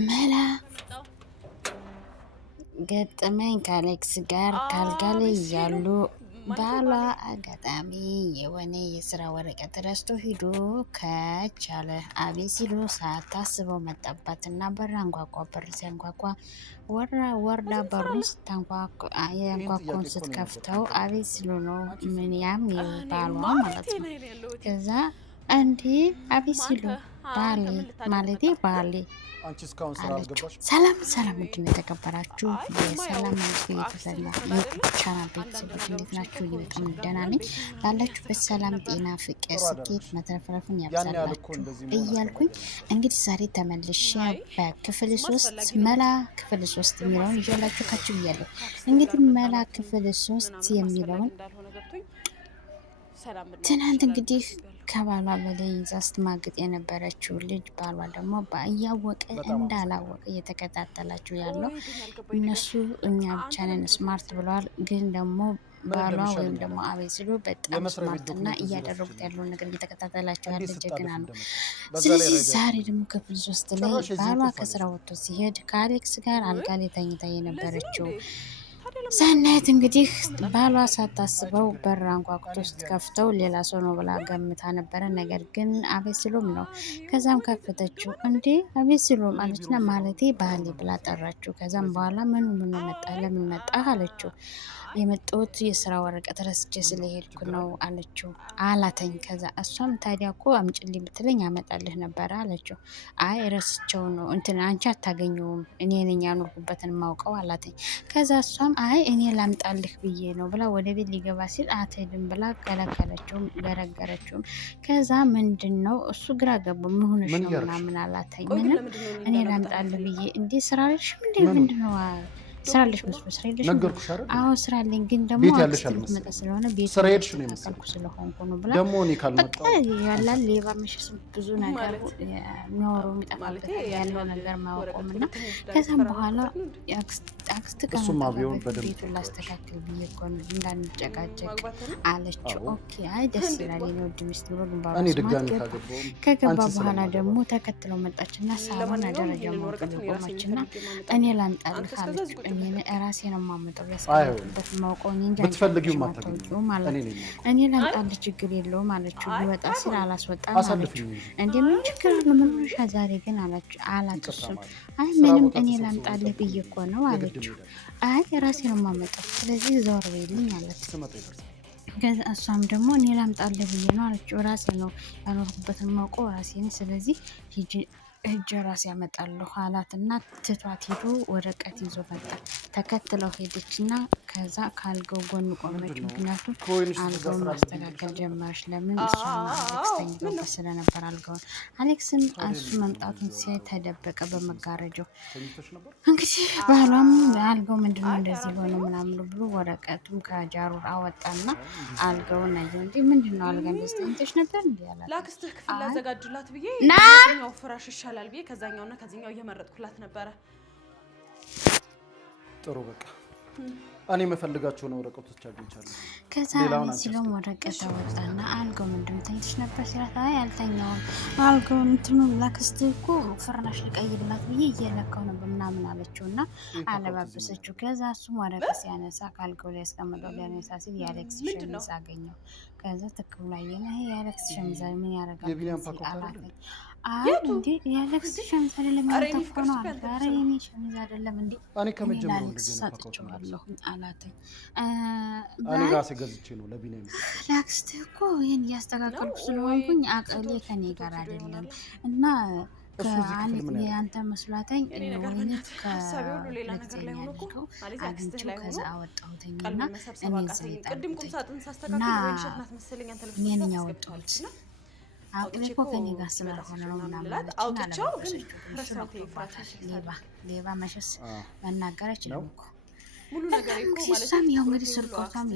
መላ ገጠመኝ ከአሌክስ ጋር ካልጋ ላይ እያሉ ባሏ አጋጣሚ የሆነ የስራ ወረቀት ረስቶ ሂዶ ከቻለ አቤት ሲሉ ሳታስበው መጣባትና በር አንኳኳ። በር ሲያንኳኳ ወርዳ በሩን ያንኳኳውን ስትከፍተው አቤት ሲሉ ነው። ምን ያም ባሏ ማለት ነው። ከዛ እንዴ አቤት ሲሉ ባሌ ማለቴ ባሌ አለችው። ሰላም ውድና የተከበራችሁ የሰላም ቤተሰብ ቻናል ቤተሰቦች እንዴት ናችሁ? በጣም ደህና ነኝ። ባላችሁበት ሰላም፣ ጤና፣ ፍቅር፣ ስኬት መትረፍረፍን ያብዛላችሁ እያልኩኝ እንግዲህ ዛሬ ተመልሼ በክፍል 3 መላ ክፍል 3 የሚለውን ይዤላችሁ ካችሁ ብያለሁ። እንግዲህ መላ ክፍል 3 የሚለውን ትናንት እንግዲህ ከባሏ በላይ ይዛ ስትማግጥ የነበረችው ልጅ ባሏ ደግሞ እያወቀ እንዳላወቀ እየተከታተላችሁ ያለው እነሱ እኛ ብቻ ነን ስማርት ብለዋል። ግን ደግሞ ባሏ ወይም ደግሞ አቤት ሲሉ በጣም ስማርት እና እያደረጉት ያለውን ነገር እየተከታተላችሁ ያለ ጀግና ነው። ስለዚህ ዛሬ ደግሞ ክፍል 3 ላይ ባሏ ከስራ ወጥቶ ሲሄድ ከአሌክስ ጋር አልጋ ላይ ተኝታ የነበረችው ሰናይት እንግዲህ ባሏ ሳታስበው በር አንኳኩቶ ስትከፍተው ሌላ ሰው ነው ብላ ገምታ ነበረ። ነገር ግን አቤሴሎም ነው። ከዛም ከፈተችው። እንዴ አቤሴሎም አለችና ማለቴ ባሌ ብላ ጠራችው። ከዛም በኋላ ምን መጣ ለምን መጣ አለችው። የመጣሁት የስራ ወረቀት ረስቼ ስለሄድኩ ነው አለችው አላተኝ። ከዛ እሷም ታዲያ እኮ አምጪልኝ ብትለኝ አመጣልህ ነበር አለችው። አይ ረስቸው ነው እንትን አንቺ አታገኘውም እኔ ነኝ ያኖርኩበትን ማውቀው አላተኝ። ከዛ እሷም አይ እኔ ላምጣልህ ብዬ ነው ብላ ወደ ቤት ሊገባ ሲል አትሄድም ብላ ከለከለችውም ገረገረችውም። ከዛ ምንድን ነው እሱ ግራ ገባ። ምን ሆነሽ ነው ምናምን አላተኝ። ምንም እኔ ላምጣልህ ብዬ እንዴ ስራ ልሽ ምንድን ነው ስራለሽ መስሎ ስራ የለሽ ነገርኩሽ አይደል? አዎ ስራለኝ ግን ደግሞ አትመጣ ስለሆነ ቤት ስራ ሄድሽ ነው የመሰልኩ ስለሆንኩ ነው ብላ ደግሞ እኔ ካልመጣሁ ያላል ሌባ መሽስ ብዙ ነገር የሚያወሩ የሚጠፋበት ያለው ነገር ማወቆምና ከዛም በኋላ አክስት ከመጣ ቤቱን ላስተካክል ብዬ እኮ ነው እንዳንጨቃጨቅ አለችው። ኦኬ አይ ደስ ይላል የኔ ውድ ሚስት ብሎ ግንባሩ ከገባ በኋላ ደግሞ ተከትለው መጣችና ሳሎን ደረጃ መውጣት ቆመችና እኔ ላምጣልህ አለችው። ራሴ ነው የማመጣው ያስቀምጥበት ማውቀው እንጂ ብትፈልጊው ማታውቂው ማለት እኔ ላምጣልህ ችግር የለውም አለችው። ሊወጣ ሲል አላስወጣም አለችው። እንዴ ምን ችግር አለ ምን ሆነሽ ዛሬ ግን አላት። እሱም አይ ምንም እኔ ላምጣልህ ብዬ እኮ ነው አለችው። አይ ራሴ ነው የማመጣው ስለዚህ ዞር በይልኝ አላት። ከዛ እሷም ደግሞ እኔ ላምጣልህ ብዬ ነው አለችው። ራሴ ነው ያኖርኩበትን ማውቀው ራሴን ስለዚህ ሂጅ ራሴ ያመጣለሁ አላትና ትቷት ሄዶ ወረቀት ይዞ መጣ። ተከትለው ሄደችና ከዛ ካልጋው ጎን ቆመች። ምክንያቱም አልጋውን ማስተካከል ጀመረች። ለምን እሷና አሌክስ ተኝተውበት ስለነበር አልጋውን። አሌክስም እሱ መምጣቱን ሲያይ ተደበቀ በመጋረጃው። እንግዲህ ባሏም አልጋው ምንድነው እንደዚህ ሆነ ምናምን ብሎ ወረቀቱም ከጃሩር አወጣና አልጋውን አየው። እንዴ ምንድነው አልጋ እንደዚህ ተኝተሽ ነበር እንዴ አላት። ላክስትህ ክፍል አዘጋጁላት ብዬ ነው ፍራሽ ይሻላል ብዬ ከዛኛውና ከዚህኛው እየመረጥኩላት ነበረ። ጥሩ በቃ እኔ መፈልጋቸው ነው ወረቀቶች አግኝቻለሁ። ከዛ ሲሎም ወረቀት አወጣና አልጋው ምንድነው ተኝተሽ ነበር ሲላት አይ አልተኛውም አልጋው እንትኑ ላክስት እኮ ፍራሽ ልቀይርላት ብዬ እየለካው ነበር ምናምን አለችውና አለባበሰችው። ከዛ እሱም ወረቀት ሲያነሳ ካልጋው ላይ ያስቀምጠው ሊያነሳ ሲል የአሌክስ ሸሚዝ አገኘው። ከዛ ትክክሉ ላይ ይሄ የአሌክስ ሸሚዝ ምን ያደርጋል አይ እንዴ የአሌክስ ሸሚዝ አይደለም ያንተኮ ነው አለ። ኧረ የኔ ሸሚዝ አይደለም እንዴ እኔ ከመጀመሪያው እንደዚህ ነው ተቆጥቻለሁ አላተኝ። እኔ ራሴ ገዝቼ ነው ለቢና ላክስት እኮ ይሄን ያስተካከልኩ ስለሆንኩኝ አቀሌ ከኔ ጋር አይደለም እና ከአንተ መስሏተኝ ወይኔ ከሀሳቤው ሌላ ነገር ላይ ሆኖ እኮ አግኝቼው ከዛ አወጣሁትኝና እኔ እዚህ ቅድም ቁም ሳጥን ሳስተካክል ወይ ሸክናት መሰለኝ አንተ ለምን እኔ ነኝ ያወጣሁት አቅሌ እኮ ከኔ ጋር ስለሆነ ነው ምናምን አውጥቼው ግን ረሳሁት። ሌባ መሸስ መናገር አይችልም እኮ ሙሉ ነገር እኮ ማለት ነው። ያው እንግዲህ ስርቆቷም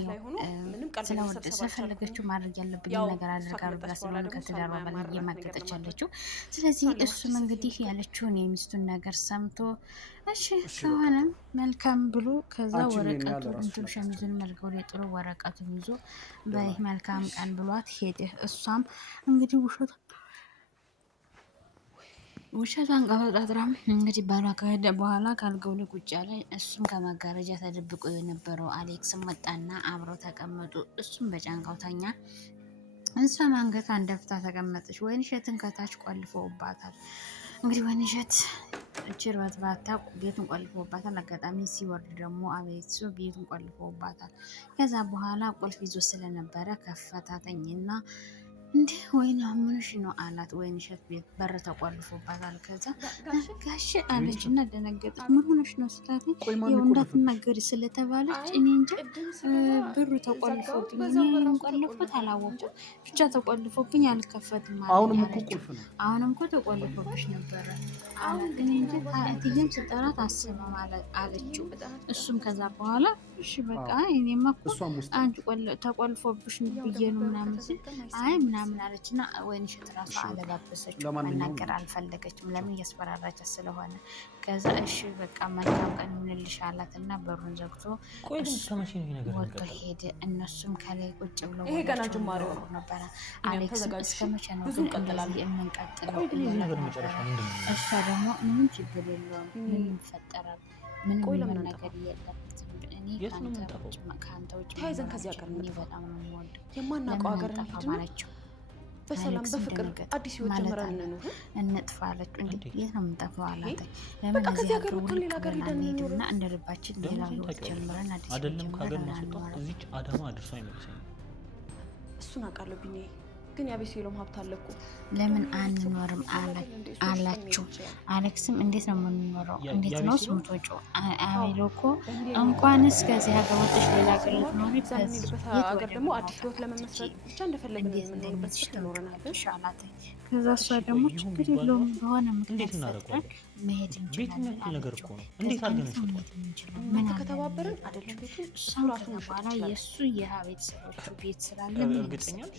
ስለወደ ስለፈለገችው ማድረግ ያለብኝ ነገር አድርጋለሁ ብላ ስለሆነ ከትዳሯ በላይ እየማገጠች ያለችው። ስለዚህ እሱም እንግዲህ ያለችውን የሚስቱን ነገር ሰምቶ እሺ ከሆነ መልካም ብሎ ከዛ ወረቀቱን እንትን ሸሚዙን መልገው ጥሩ ወረቀቱን ይዞ በመልካም ቀን ብሏት ሄደ። እሷም እንግዲህ ውሸት ውሸቷን ቀበጣጥራም እንግዲህ ባሏ ከሄደ በኋላ ካልጋው ላይ ቁጭ ያለ እሱም ከመጋረጃ ተደብቆ የነበረው አሌክስም መጣና አብረው ተቀመጡ። እሱም በጫንቃው ተኛ። እሷም አንገቷን ደፍታ ተቀመጠች። ወይንሸትን ከታች ቆልፈውባታል። እንግዲህ ወይንሸት ችርበት ባታ ቤቱን ቆልፈውባታል። አጋጣሚ ሲወርድ ደግሞ አቤቱ ቤቱን ቆልፈውባታል። ከዛ በኋላ ቁልፍ ይዞ ስለነበረ ከፈታተኝና እንዴ ወይኔ ምንሽ ነው አላት። ወይንሸት ቤት በር ተቆልፎባታል። ከዛ ጋሽ አለች እና ደነገጠች። ምን ሆነሽ ነው ስላት ይኸው እንዳትናገሪ ስለተባለች እኔ እንጃ ብሩ ተቆልፎብኝ እኔ ቆልፎት አላወቁም ብቻ ተቆልፎብኝ አልከፈትም ማለት አሁንም እኮ ተቆልፎብሽ ነበረ እኔ እንጃ እትዬም ስጠራት አስበ ማለት አለችው። እሱም ከዛ በኋላ እሺ በቃ እኔማ እኮ አንቺ ተቆልፎብሽ ብዬ ነው ምናምን ሲል አይ ምናምን አለችና ወይንሸት ራሷ አለባበሰችው። መናገር አልፈለገችም ለምን እያስፈራራቻት ስለሆነ። ከዛ እሺ በቃ መልካም ቀን ይሁንልሽ አላት እና በሩን ዘግቶ ወጥቶ ሄደ። እነሱም ከላይ ቁጭ ብለው ይሄ ገና ጅማሬው ነበረ። አሌክስም እስከ መቼ ነው ግን እንደዚህ የምንቀጥለው? እሷ ደግሞ ምንም ችግር የለውም ምን ይፈጠራል ምንም ነገር የለም ከአንተ ውጭ በጣም ነው የምወደው የማናውቀው ሀገር ማለችው በሰላም በፍቅር አዲስ ህይወት ጀምረን እንኑር እንጥፋ አለችው። እንዴ የት ነው የምንጠፋው አላት። ለምን እዚህ ሀገር ሌላ ሀገር ሄደን እንሄድና እንደ ልባችን ሌላ ህይወት ጀምረን አዲስ አይደለም ከሀገር ማስወጣት እዚች አዳማ አድርሶ አይመልሰኝም። እሱን አውቃለሁ ቢኔ ግን የአቤሴሎም ሀብት አለኩ ለምን አንኖርም አላችሁ። አሌክስም እንዴት ነው የምንኖረው? እንዴት ነው ስምቶጮ አቤሎ እኮ እንኳንስ ከዚህ ሀገር ወጥተሽ ሌላ ሀገር ልትኖሪ ሀገር ደግሞ አዲስ ህይወት ለመመስረት ብቻ እንደፈለግን የምንሆንበት ትኖረናል አላት። ከዛ እሷ ደግሞ ችግር የለውም በሆነ ምክንያት ፈጥረን መሄድ እንችላለን አለችው። ምን ከተባበርን አይደለም ቤቱ ራሱ በኋላ የእሱ ቤተሰቦቹ ቤት ስላለ ምን ይመስላል?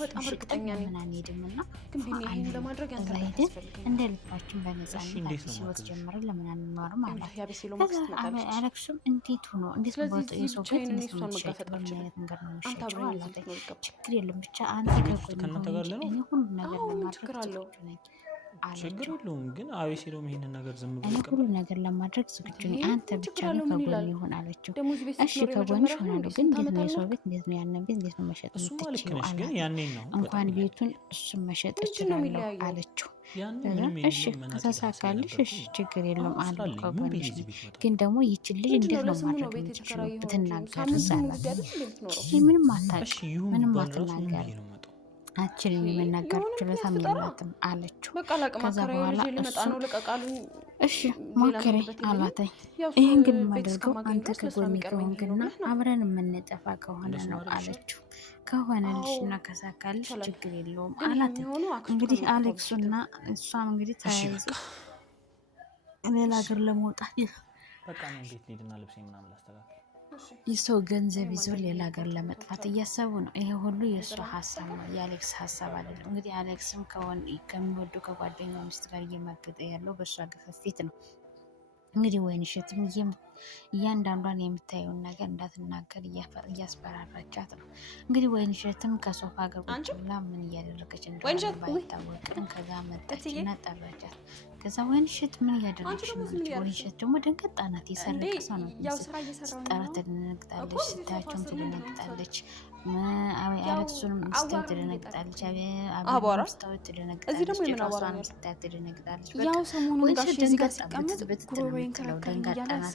በጣም እርግጠኛ ነኝ ምን አንሄድም እና ግን ይሄን ለማድረግ ሄደን እንደ ልባችን በነፃነት አዲስ ህይወት ጀምረን ለምን አንኖርም አላት። አሌክሱም እንዴት ሆኖ እንዴት በወጡ የሰው ቤት እንዴት ነው የሚሸጠው? በምን አይነት መንገድ ነው የሚሸጠው አላት። ችግር የለም ብቻ አንተ ከጎን እኔ ሁሉ ነገር ለማድረግ ዝግጁ ነኝ ችግር የለውም ግን አቤሴሎም ይሄንን ነገር ዝም ብሎ እኔ ሁሉ ነገር ለማድረግ ዝግጁ ነኝ አንተ ብቻ ነው ከጎን ይሁን አለችው። እሺ ከጎንሽ ሆናለሁ ግን እንዴት ነው የሰው ቤት እንዴት ነው ያንን ቤት እንዴት ነው መሸጥ የምትችይው አላት። እንኳን ቤቱን እሱን መሸጥ እችላለሁ አለችው። እሺ ከተሳካልሽ እሺ ችግር የለውም አለው ከጎንሽ ግን ደግሞ ይችን ልጅ እንዴት ነው ማድረግ የምትችለው ብትናገርስ አላት። ምንም አታውቅም ምንም አትናገር አችልኝ የመናገር ችሎታም የላትም አለችው። ከዛ በኋላ እሺ ሞክሪ አላተኝ። ይህን ግን የማደርገው አንተ ከጎኔ ከሆንክና አብረን የምንጠፋ ከሆነ ነው አለችው። ከሆነልሽ እና ከሳካልሽ ችግር የለውም አላት። እንግዲህ አሌክሱና እሷም እንግዲህ ተያይዘው ሌላ ሀገር ለመውጣት የሰው ገንዘብ ይዞ ሌላ ሀገር ለመጥፋት እያሰቡ ነው። ይሄ ሁሉ የእሱ ሀሳብ ነው የአሌክስ ሀሳብ አይደለም። እንግዲህ አሌክስም ከሚወዱ ከጓደኛው ሚስት ጋር እየማገጠ ያለው በእሷ ግፍፊት ነው። እንግዲህ ወይንሸትም እያንዳንዷን የምታየውን ነገር እንዳትናገር እያስፈራራቻት ነው። እንግዲህ ወይንሸትም ከሶፋ ገብች ብላ ምን እያደረገች እንደሆነ ባይታወቅም ከዛ መጣችና ጠራቻት። ከዛ ወይንሸት ምን እያደረገች ነው? ወይንሸት ደግሞ ደንገጥ ናት። የሰረቀ ሰው ነው ስጠራት ትደነግጣለች፣ ስታያቸውም ትደነግጣለች። አሌክሱንም ስታዩት ትደነግጣለች፣ አቤሎም ስታዩት ትደነግጣለች፣ ራሷንም ስታያት ትደነግጣለች። ወይንሸት ደንገጥለው ደንጋጣ ናት።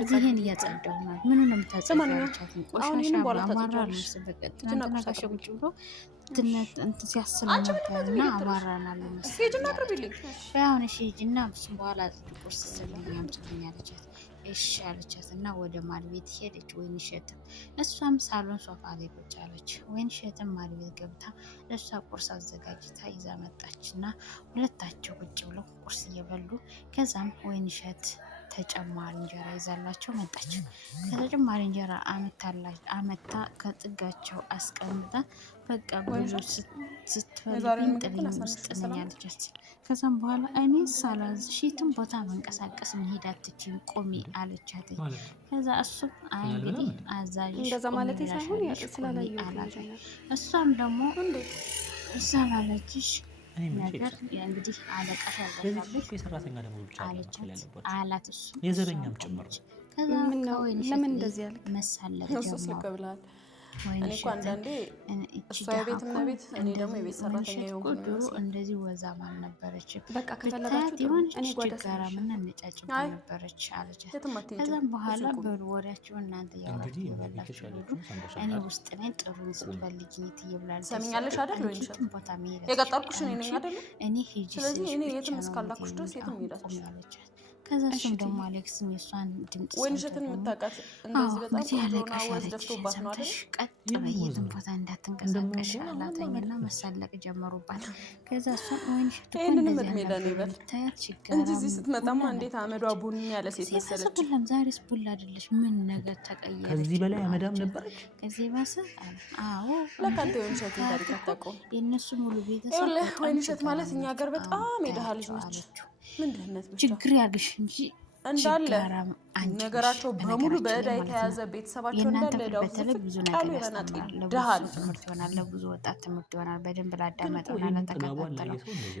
እዚህን እያጸዳሁ ነው። ምን ነው የምታጸዳቻትን ቆሻሻ በአማራ ልብስ በቀጥ ትናንትና ጋሸ ቁጭ ብሎ ሲያስብ ነበር እና አማራናል መሰለኝ። አሁን እሺ ሂጂና እሱም በኋላ ቁርስ ስልኝ አምጪልኝ አለቻት። እሺ አለቻት እና ወደ ማድ ቤት ሄደች። ወይንሸትም እሷም ሳሎን ሶፋ ላይ ቁጭ አለች። ወይንሸትም ማድ ቤት ገብታ ለእሷ ቁርስ አዘጋጅታ ይዛ መጣች እና ሁለታቸው ቁጭ ብለው ቁርስ እየበሉ ከዛም ወይንሸት ተጨማሪ እንጀራ ይዛላቸው መጣች። ከተጨማሪ እንጀራ አመታ ከጥጋቸው አስቀምጣ በቃ ብዙ ስትፈልግኝ ጥልኝ ውስጥ ነኝ አለቻት። ከዛም በኋላ እኔ ሳላዝሽ የትም ቦታ መንቀሳቀስ መሄድ አትችይም ቁሚ አለቻት። ከዛ እሱም አይ እንግዲህ አዛዥሽ ቁሚ አላት። እሷም ደግሞ እዛ ላለችሽ ነገር እንግዲህ አለቃሽ ያዘጋለች የሰራተኛ ደግሞ ብቻ አላት እሱ የዘበኛም ጭምር ከዛ ለምን እንደዚህ ያለ መሳለቅ እሱስ ልክ ጀመሩ። ብለሃል። እኔ እኮ አንዳንዴ እሷ የቤት እመቤት እኔ ደግሞ የቤት ሰራተኛ የሆንኩ ነው ይመስለኝ። እንደዚህ ወዛም አልነበረችም። በቃ ከፈለጋችሁ የሆነች እኔ ጓዳ ችጋራምና ነጫጭባ ነበረች አለቻት። የትም አትሄጂም። ከዛም በኋላ በወሬያቸው እናንተ ያወራችሁ የበላችሁ ሄዱ። እኔ ውስጥ ነኝ ጥሩን ስትፈልጊ ትይብላለች። ሰሚኛለሽ አይደል ወይ እንሻ ቦታ መሄድ የቀጠርኩሽ እኔ ነኝ አይደል? እኔ ሂጂ ስለዚህ እኔ የትም እስካላኩሽ ድረስ የትም ሄዳለሽ። ከዛ እሱም ደግሞ አሌክስም የእሷን ድምጽ ወይንሸትን የምታውቃት እንደዚህ በጣም ቆንጆና ወዝ ደፍቶባት ነው አይደል? ቀጥ በየትም ቦታ እንዳትንቀሳቀሽ አላተኝና መሳለቅ ጀመሩባት። ከዛ እሷን ወይንሸት ይህንንም እድሜ ለኔ በል ታያት ችግር እንጂ እዚህ ስትመጣማ እንዴት አመዷ ቡኒ ያለ ሴት መሰለች። ሁሉም ዛሬስ ቡላ አይደለሽ? ምን ነገር ተቀየረ? ከዚህ በላይ አመዳም ነበረች። ከዚህ ባሰ? አዎ ለካ አንተ የወይንሸትን ታሪክ አታውቀውም። የእነሱ ሙሉ ቤተሰብ ወይንሸት ማለት እኛ ሀገር በጣም የደሃ ልጅ ነች። ምን ድህነት ብቻ ችግር ያግሽ እንጂ እንዳለ ነገራቸው በሙሉ በእዳ የተያዘ ቤተሰባቸው እንዳለ እዳው በተለይ ብዙ ነገር ያስተምራል። ለብዙ ትምህርት ይሆናል፣ ለብዙ ወጣት ትምህርት ይሆናል። በደንብ ላዳመጠውና ለተከታተለው።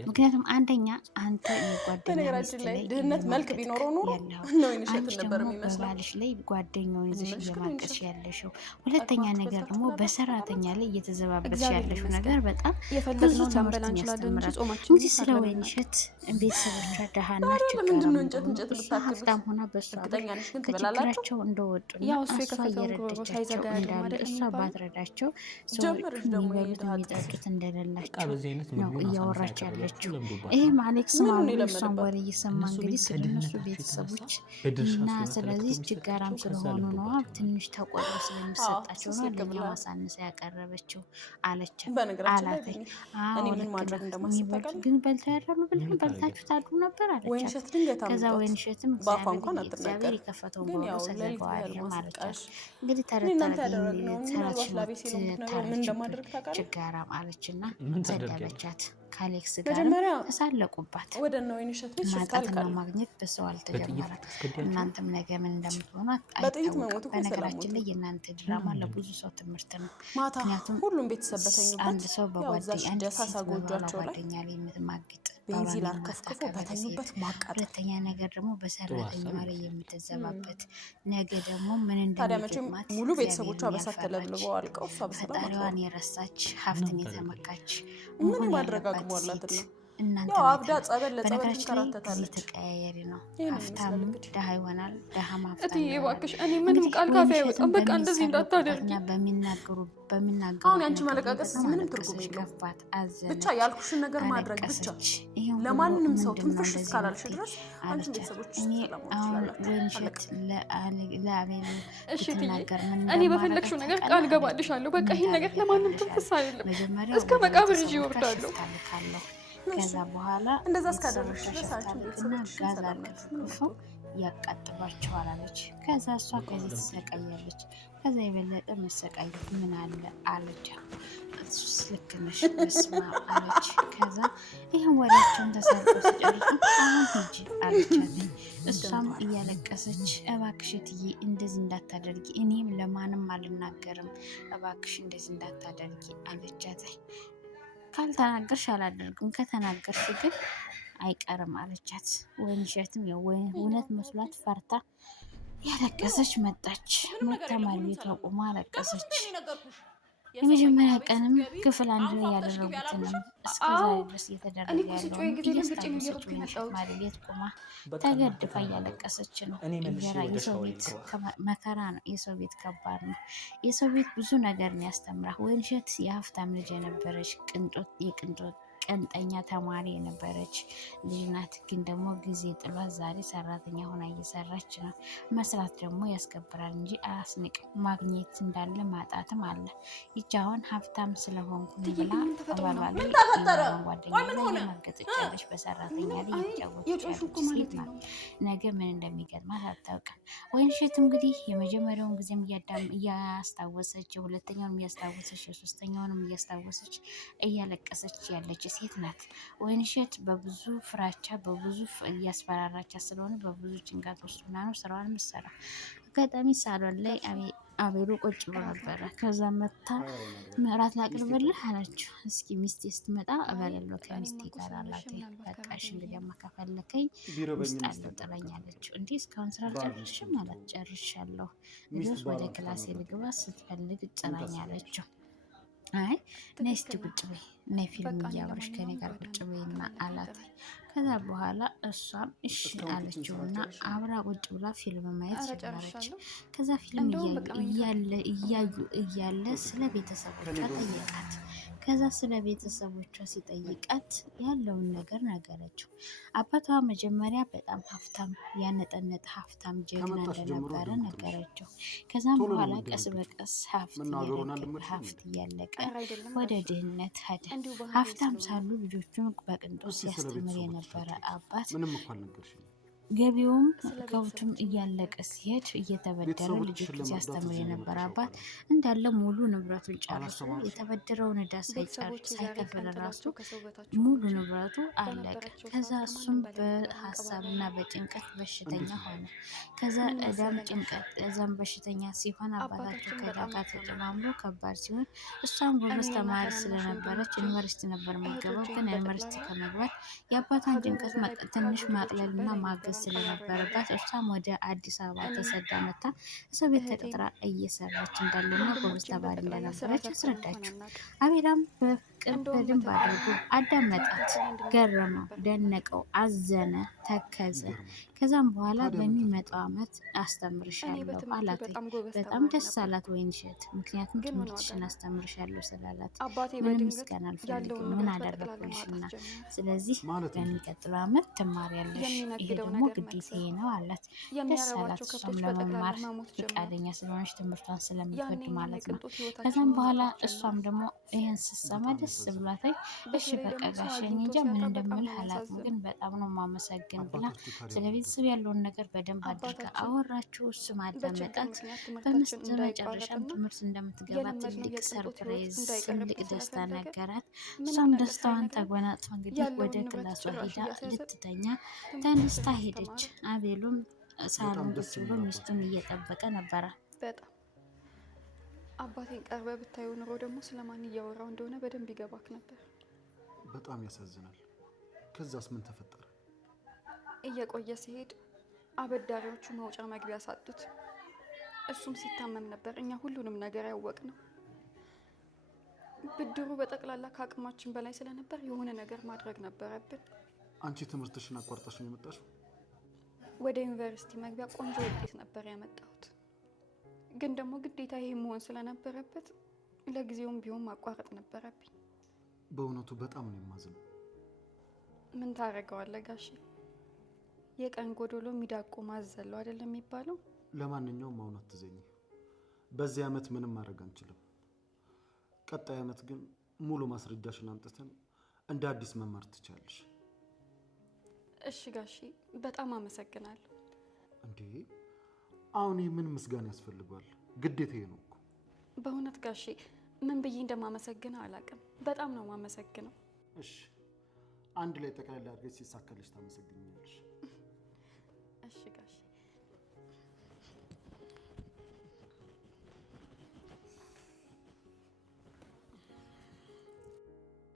ምክንያቱም አንደኛ አንተ የጓደኛ በነገራችን ላይ ድህነት መልክ ቢኖረው ኖሮ ነው ይንሸት ነበር የሚመስለው። ባልሽ ላይ ጓደኛውን ይዘሽ እየማቀሽ ያለሽው፣ ሁለተኛ ነገር ደግሞ በሰራተኛ ላይ እየተዘባበሽ ያለሽው ነገር በጣም ብዙ ትምህርት ያስተምራል እንጂ ስለ ወይንሸት ቤተሰቦቿ ደሃና ችግር ሀብታም ሆና በእሷ ከችግራቸው እንደወጡና እሷ እየረዳቻቸው እንዳለ እሷ ባትረዳቸው ሰዎች የሚበሉት የሚጠጡት እንደሌላቸው ነው እያወራች ያለችው። ይህም አሌክስም አሁን እሷን ወሬ እየሰማ እንግዲህ ስለነሱ ቤተሰቦች እና ስለዚህ ችጋራም ስለሆኑ ነዋ ትንሽ ተቆጥሮ ስለሚሰጣቸው ነው ለእኛ ማሳነሳ ያቀረበችው አላተኝ። ግን በልተው ያደሩ ብለን በልታችሁ ታድሩ ነበር አለቻት። ከዛ ወይንሸትም እግዚአብሔር የከፈተውን በሆኑ ሰዘገዋል ማለት ነው። እንግዲህ ተረት ችጋራም አለችና ሰደበቻት። ከአሌክስ ጋር ተሳለቁባት። ማጣትና ማግኘት በሰው አልተጀመረም። እናንተም ነገ ምን እንደምትሆኑ አይታወቅም። በነገራችን ላይ የእናንተ ድራማ ለብዙ ሰው ትምህርት ነው። ምክንያቱም አንድ ሰው በጓደኛ ላይ የምትማግጥ ቤንዚን አርከፍክፎ በተኙበት ማቃጠል፣ ሁለተኛ ነገር ደግሞ በሰራተኛ ላይ የምትዘባበት ነገ ደግሞ ምን እንደሚገጥማት ሙሉ ቤተሰቦቿ በሳት ተለብልበው አልቀው እሷ ፈጣሪዋን የረሳች ሀብትን የተመካች ምን ማድረግ አቅሟላትና እናንተ አብዳ ጸበል ለጸበል ትከራተታለች። ተቀያየሪ ነው። ሀብታም ድሃ ይሆናል፣ ድሃ ማፍታም እትዬ እባክሽ እኔ ምንም ቃል ካፌ አይወጣም። በቃ እንደዚህ እንዳታደርጊ። በሚናገሩ አሁን ያንቺ ማለቃቀስ ምንም ትርጉም የለውም። ብቻ ያልኩሽን ነገር ማድረግ ብቻ። ለማንም ሰው ትንፍሽ እስካላልሽ ድረስ አንቺ ቤተሰቦች ወይንሸት ለአቤል ብትናገር ምን እኔ በፈለግሽው ነገር ቃል ገባልሻለሁ። በቃ ይሄን ነገር ለማንም ትንፍስ አይደለም። እስከ መቃብር ይዤ እወርዳለሁ። ከዛ በኋላ እንደዛ እስካደረግሽ ድረስ አንቺ እና ጋዝ አርከፍክፈው ያቃጥሏቸዋል አለች። ከዛ እሷ ከዚህ ትሰቃያለች። ከዛ የበለጠ መሰቃየት ምን አለ አለች። እሱስ ልክ ነሽ በስመ አብ አለች። ከዛ ይህን ወሬያቸውን ተሰርቆ ሲጨርሱ አሁን ሂጂ አለቻት። እሷም እያለቀሰች እባክሽ እትዬ እንደዚህ እንዳታደርጊ፣ እኔም ለማንም አልናገርም፣ እባክሽ እንደዚህ እንዳታደርጊ አለቻት። ካልተናገርሽ አላደርግም፣ ከተናገርሽ ግን አይቀርም አለቻት። ወይንሸትም እውነት መስሏት ፈርታ ያለቀሰች መጣች። መተማሪ ቤቷ ቆማ አለቀሰች። የመጀመሪያ ቀንም ክፍል አንድ ላይ ያደረጉትንም እስከዛ ድረስ እየተደረገ ያለውን እያስታወሰች ወይንሸት ማድቤት ቆማ ተገድፋ እያለቀሰች ነው። እንጀራ የሰው ቤት መከራ ነው። የሰው ቤት ከባድ ነው። የሰው ቤት ብዙ ነገርን ያስተምራል። ወይንሸት የሀብታም ልጅ የነበረች የቅንጦት ቀንጠኛ ተማሪ የነበረች ልጅ ናት። ግን ደግሞ ጊዜ ጥሏት ዛሬ ሰራተኛ ሆና እየሰራች ነው። መስራት ደግሞ ያስከብራል እንጂ አያስንቅም። ማግኘት እንዳለ ማጣትም አለ። ይቺ አሁን ሀብታም ስለሆንኩ ብላ አባሏ ላይ ጓደኛ ላይ የማገጠች ያለች በሰራተኛ ላይ እየተጫወተች ያለች ሴት ናት። ነገ ምን እንደሚገጥማት አታውቅም። ወይንሸት እንግዲህ የመጀመሪያውን ጊዜም እያስታወሰች፣ የሁለተኛውንም እያስታወሰች፣ የሶስተኛውንም እያስታወሰች እያለቀሰች ያለች ሴት ናት። ወይንሸት በብዙ ፍራቻ በብዙ እያስፈራራቻ ስለሆነ በብዙ ጭንቀት ውስጥ ሆና ነው ስራዋን የምትሰራው። አጋጣሚ ሳሎን ላይ አቤሉ ቁጭ ብሎ ነበረ። ከዛ መታ ምዕራት ላቅርብልህ አለችው። እስኪ ሚስቴ ስትመጣ እበላለሁ ከሚስቴ ጋር አላት። በቃሽ እንግዲያማ ከፈለከኝ ውስጥ አለው ጥለኝ አለችው። እንዲህ እስካሁን ስራ አልጨረስሽም አላት። ጨርሻለሁ፣ እንግዲያውስ ወደ ክላሴ ልግባ፣ ስትፈልግ ጥራኝ አለችው። አይ ነይ እስቲ ቁጭ በይ፣ ነይ ፊልም እያወራሽ ከኔ ጋር ቁጭ በይና አላት። ከዛ በኋላ እሷም እሺ አለችውና አብራ ቁጭ ብላ ፊልም ማየት ጀመረች። ከዛ ፊልም እያዩ እያለ ስለ ቤተሰቦቿ ጠየቃት። ከዛ ስለ ቤተሰቦቿ ሲጠይቃት ያለውን ነገር ነገረችው። አባቷ መጀመሪያ በጣም ሀብታም ያነጠነጠ ሀብታም ጀግና እንደነበረ ነገረችው። ከዛም በኋላ ቀስ በቀስ ሀብት እያለቀ ወደ ድህነት ሄደ። ሀብታም ሳሉ ልጆቹን በቅንጦት ሲያስተምር የነበረ አባት ገቢውም ከብቱም እያለቀ ሲሄድ እየተበደረ ልጆቹ ሲያስተምር የነበረ አባት እንዳለ ሙሉ ንብረቱን ጨርሶ የተበደረውን ዕዳ ሳይከፍል ራሱ ሙሉ ንብረቱ አለቀ። ከዛ እሱም በሀሳብና በጭንቀት በሽተኛ ሆነ። ከዛ ዕዳም ጭንቀት እዛም በሽተኛ ሲሆን አባታቸው ከዕዳ ጋር ተጨማምሮ ከባድ ሲሆን እሷም ጎበዝ ተማሪ ስለነበረች ዩኒቨርሲቲ ነበር የምትገባው። ግን ዩኒቨርሲቲ ከመግባት የአባቷን ጭንቀት ትንሽ ማቅለልና ማገዝ ስለነበረባት እሷም ወደ አዲስ አበባ ተሰዳ መታ ሰው ቤት ተቀጥራ እየሰራች እንዳለና ጎበዝ ተማሪ እንደነበረች አስረዳችው። አቤላም በፍቅር በደንብ አድርጎ አዳመጣት። ገረመው፣ ደነቀው፣ አዘነ፣ ተከዘ። ከዛም በኋላ በሚመጣው ዓመት አስተምርሻለሁ አላት። በጣም ደስ አላት ወይንሸት፣ ምክንያቱም ትምህርትሽን አስተምርሻለሁ ስላላት። ምንም ምስጋና አልፈልግም፣ ምን አደረኩልሽና፣ ስለዚህ በሚቀጥለው ዓመት ትማሪያለሽ፣ ይሄ ደግሞ ግዴታዬ ነው አላት። ደስ አላት። እሷም ለመማር ፈቃደኛ ስለሆነች ትምህርቷን ስለምትወድ ማለት ነው። ከዛም በኋላ እሷም ደግሞ ይህን ስትሰማ ደስ ብሏታል። እሺ በቃ ጋሼ እኔ እንጃ ምን እንደምልህ አላውቅም፣ ግን በጣም ነው ማመሰግን ብላ ስለ ቤተሰብ ያለውን ነገር በደንብ አድርጋ አወራችው። እሱም አዳመጣት። በመጨረሻም ትምህርት እንደምትገባ ትልቅ ሰርፕራይዝ፣ ትልቅ ደስታ ነገራት። እሷም ደስታዋን ተጎናጽፋ እንግዲህ ወደ ክላሷ ሄዳ ልትተኛ ተነስታ ሄደች። አቤሉም ሳሎን ቁጭ ብሎ ሚስቱን እየጠበቀ ነበረ። በጣም አባቴን ቀርበ ብታዩ ኑሮ ደግሞ ስለማን እያወራው እንደሆነ በደንብ ይገባክ ነበር። በጣም ያሳዝናል። ከዛስ ምን ተፈጠረ? እየቆየ ሲሄድ አበዳሪዎቹ መውጫ መግቢያ ሳጡት። እሱም ሲታመም ነበር እኛ ሁሉንም ነገር ያወቅ ነው። ብድሩ በጠቅላላ ከአቅማችን በላይ ስለነበር የሆነ ነገር ማድረግ ነበረብን። አንቺ ትምህርትሽን አቋርጠሽ ነው የመጣሽው? ወደ ዩኒቨርሲቲ መግቢያ ቆንጆ ውጤት ነበር ያመጣሁት። ግን ደግሞ ግዴታ ይሄ መሆን ስለነበረበት ለጊዜውም ቢሆን ማቋረጥ ነበረብኝ። በእውነቱ በጣም ነው የማዝነው። ምን ታደርገዋለህ ጋሼ? የቀን ጎዶሎ ሚዳቆ ማዘለው አይደለም የሚባለው? ለማንኛውም አሁን አትዘኝ። በዚህ ዓመት ምንም ማድረግ አንችልም። ቀጣይ ዓመት ግን ሙሉ ማስረጃሽን አምጥተን እንደ አዲስ መማር ትቻለሽ። እሺ ጋሼ፣ በጣም አመሰግናለሁ። እንዴ አሁን ምን ምስጋና ያስፈልገዋል? ግዴታዬ ነው እኮ። በእውነት ጋሼ ምን ብዬ እንደማመሰግነው አላውቅም። በጣም ነው ማመሰግነው። እሺ አንድ ላይ ጠቅላላ አድርገሽ ሲሳካልሽ ታመሰግኛለሽ። እሺ ጋሼ።